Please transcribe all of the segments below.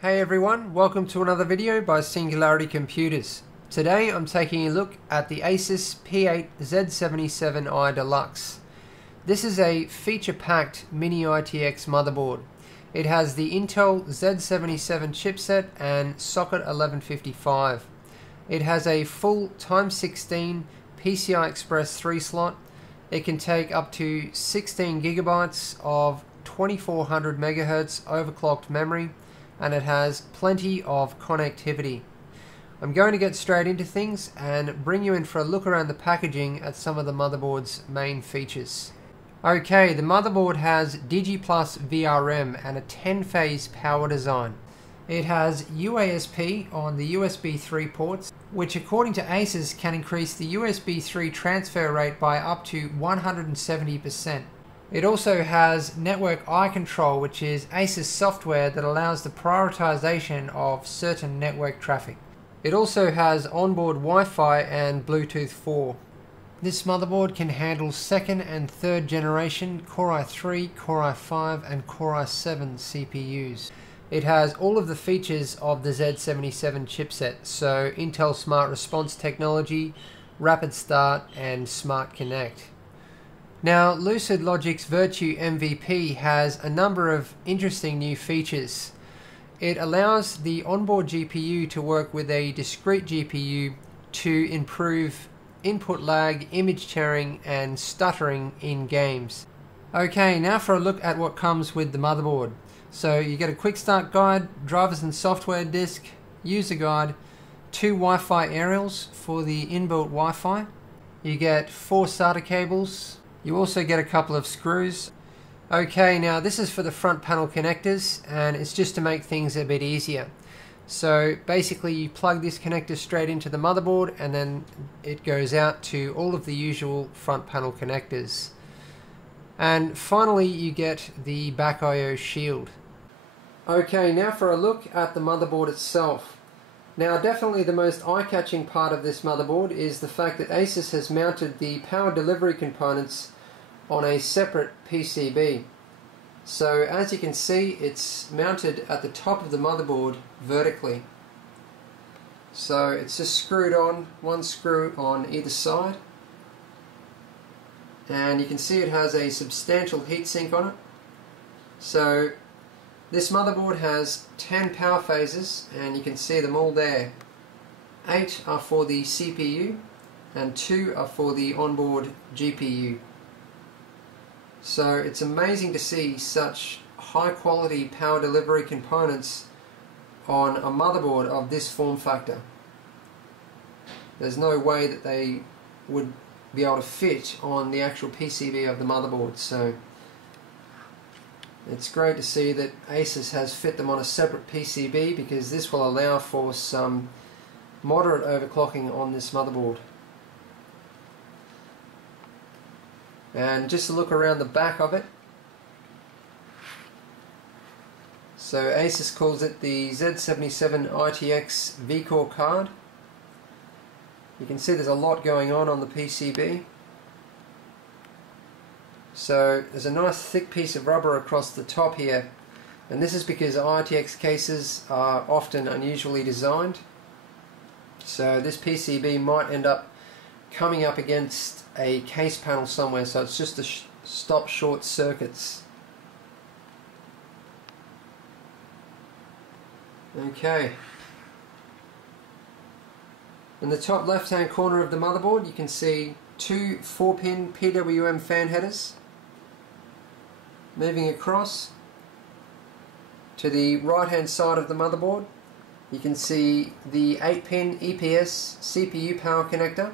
Hey everyone, welcome to another video by Singularity Computers. Today I'm taking a look at the Asus P8Z77-I Deluxe. This is a feature-packed mini ITX motherboard. It has the Intel Z77 chipset and socket 1155. It has a full x16 PCI Express 3 slot. It can take up to 16 gigabytes of 2400 MHz overclocked memory, and it has plenty of connectivity. I'm going to get straight into things and bring you in for a look around the packaging at some of the motherboard's main features. Okay, the motherboard has Digi+VRM and a 10-phase power design. It has UASP on the USB 3 ports, which according to Asus can increase the USB 3 transfer rate by up to 170%. It also has network eye control, which is Asus software that allows the prioritization of certain network traffic. It also has onboard Wi-Fi and Bluetooth 4. This motherboard can handle second and third generation Core i3, Core i5 and Core i7 CPUs. It has all of the features of the Z77 chipset, so Intel Smart Response technology, Rapid Start and Smart Connect. Now, Lucid Logic's Virtue MVP has a number of interesting new features. It allows the onboard GPU to work with a discrete GPU to improve input lag, image tearing and stuttering in games. Okay, now for a look at what comes with the motherboard. So you get a quick start guide, drivers and software disk, user guide, 2 Wi-Fi aerials for the inbuilt Wi-Fi. You get 4 SATA cables. You also get a couple of screws. Okay, now this is for the front panel connectors, and it's just to make things a bit easier. So basically you plug this connector straight into the motherboard and then it goes out to all of the usual front panel connectors. And finally you get the back I/O shield. Okay, now for a look at the motherboard itself. Now definitely the most eye-catching part of this motherboard is the fact that Asus has mounted the power delivery components on a separate PCB. So as you can see, it's mounted at the top of the motherboard vertically. So it's just screwed on, one screw on either side. And you can see it has a substantial heatsink on it. So this motherboard has 10 power phases, and you can see them all there. 8 are for the CPU and 2 are for the onboard GPU. So it's amazing to see such high quality power delivery components on a motherboard of this form factor. There's no way that they would be able to fit on the actual PCB of the motherboard, so it's great to see that Asus has fit them on a separate PCB, because this will allow for some moderate overclocking on this motherboard. And just a look around the back of it. So Asus calls it the Z77 ITX V-Core card. You can see there's a lot going on the PCB. So there's a nice thick piece of rubber across the top here, and this is because ITX cases are often unusually designed. So this PCB might end up coming up against a case panel somewhere, so it's just to stop short circuits. Okay. In the top left hand corner of the motherboard you can see 2 4-pin PWM fan headers. Moving across to the right hand side of the motherboard you can see the 8-pin EPS CPU power connector.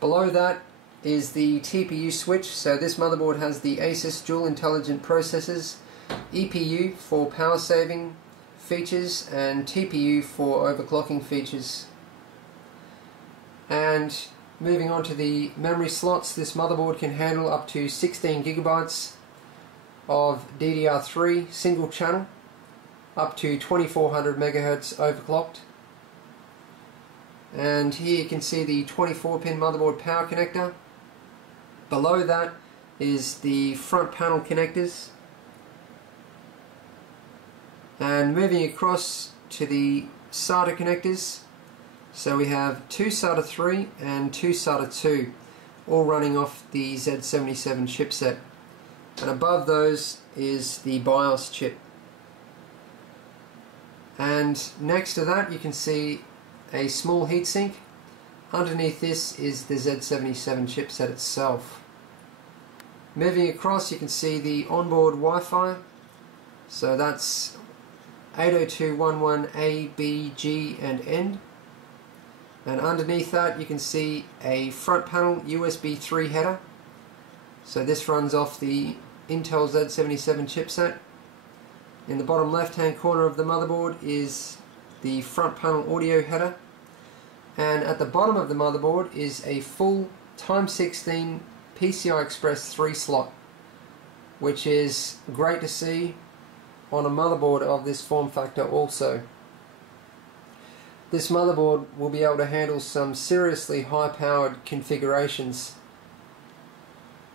Below that is the TPU switch, so this motherboard has the Asus Dual Intelligent Processors, EPU for power saving features and TPU for overclocking features. And moving on to the memory slots, this motherboard can handle up to 16 gigabytes of DDR3 single channel, up to 2400 MHz overclocked. And here you can see the 24-pin motherboard power connector. Below that is the front panel connectors. And moving across to the SATA connectors, so we have two SATA 3 and two SATA 2, all running off the Z77 chipset. And above those is the BIOS chip. And next to that you can see a small heatsink. Underneath this is the Z77 chipset itself. Moving across, you can see the onboard Wi-Fi. So that's 802.11a, b, g and n. And underneath that you can see a front panel USB 3 header. So this runs off the Intel Z77 chipset. In the bottom left hand corner of the motherboard is the front panel audio header. And at the bottom of the motherboard is a full Time16 PCI Express 3 slot, which is great to see on a motherboard of this form factor also. This motherboard will be able to handle some seriously high powered configurations,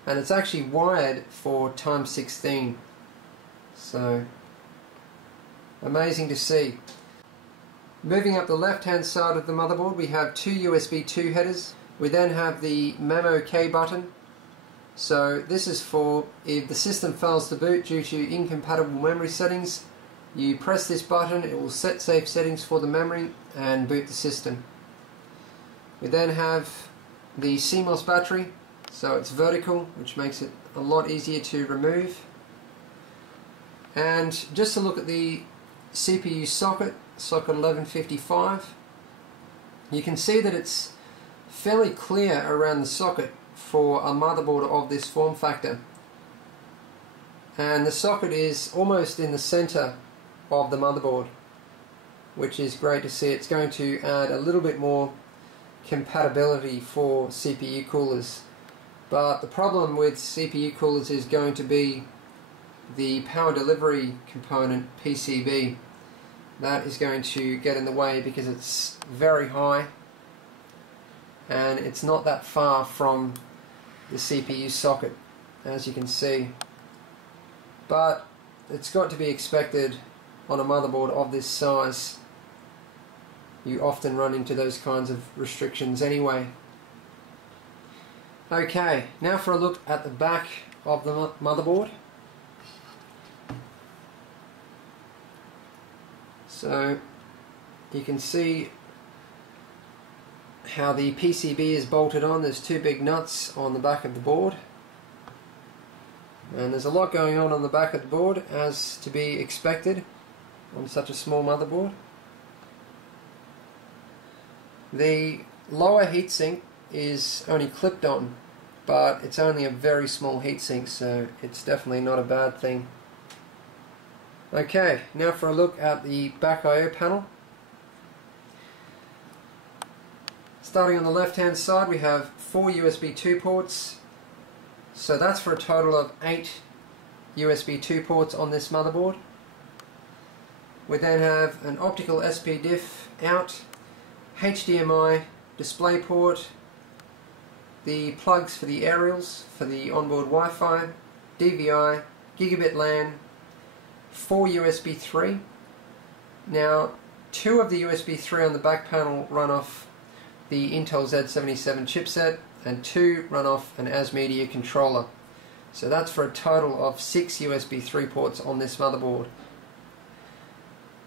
and it's actually wired for Time16, so amazing to see. Moving up the left hand side of the motherboard, we have two USB 2 headers. We then have the Memo K button. So this is for if the system fails to boot due to incompatible memory settings. You press this button, it will set safe settings for the memory and boot the system. We then have the CMOS battery, so it's vertical, which makes it a lot easier to remove. And just to look at the CPU socket 1155, you can see that it's fairly clear around the socket for a motherboard of this form factor, and the socket is almost in the center of the motherboard, which is great to see. It's going to add a little bit more compatibility for CPU coolers, but the problem with CPU coolers is going to be the power delivery component PCB. That is going to get in the way because it's very high and it's not that far from the CPU socket, as you can see, but it's got to be expected on a motherboard of this size. You often run into those kinds of restrictions anyway. Okay, now for a look at the back of the motherboard. So you can see how the PCB is bolted on. There's two big nuts on the back of the board, and there's a lot going on the back of the board, as to be expected on such a small motherboard. The lower heatsink is only clipped on, but it's only a very small heatsink, so it's definitely not a bad thing. Okay, now for a look at the back I/O panel. Starting on the left hand side, we have 4 USB 2 ports, so that's for a total of 8 USB 2 ports on this motherboard. We then have an optical SPDIF out, HDMI display port, the plugs for the aerials, for the onboard Wi-Fi, DVI, gigabit LAN, 4 USB 3. Now, 2 of the USB 3 on the back panel run off the Intel Z77 chipset, and 2 run off an ASMedia controller. So that's for a total of 6 USB 3 ports on this motherboard.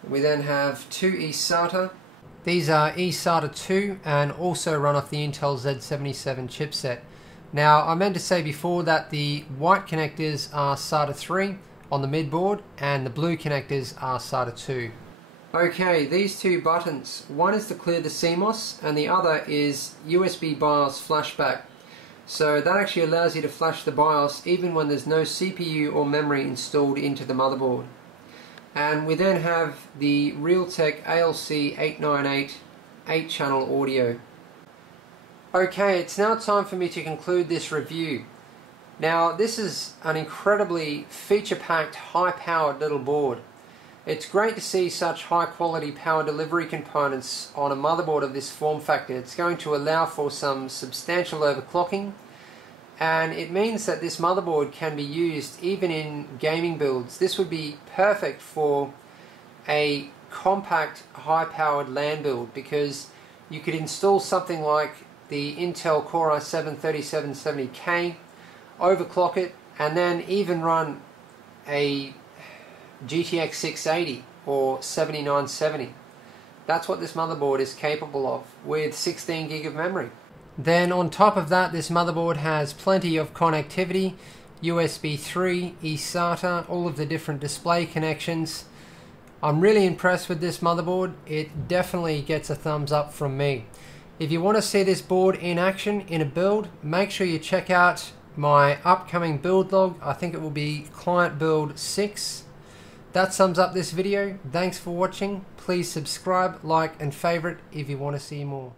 We then have 2 eSATA. These are eSATA 2 and also run off the Intel Z77 chipset. Now, I meant to say before that the white connectors are SATA 3 on the midboard and the blue connectors are SATA 2. Okay, these two buttons, one is to clear the CMOS and the other is USB BIOS flashback. So that actually allows you to flash the BIOS even when there's no CPU or memory installed into the motherboard. And we then have the Realtek ALC 898 8-channel audio. Okay, it's now time for me to conclude this review. Now, this is an incredibly feature-packed, high-powered little board. It's great to see such high-quality power delivery components on a motherboard of this form factor. It's going to allow for some substantial overclocking, and it means that this motherboard can be used even in gaming builds. This would be perfect for a compact high-powered LAN build, because you could install something like the Intel Core i7-3770K, overclock it, and then even run a GTX 680 or 7970. That's what this motherboard is capable of, with 16 gig of memory. Then on top of that, this motherboard has plenty of connectivity, USB 3, eSATA, all of the different display connections. I'm really impressed with this motherboard. It definitely gets a thumbs up from me. If you want to see this board in action in a build, make sure you check out my upcoming build log. I think it will be client build 6. That sums up this video. Thanks for watching. Please subscribe, like and favorite if you want to see more.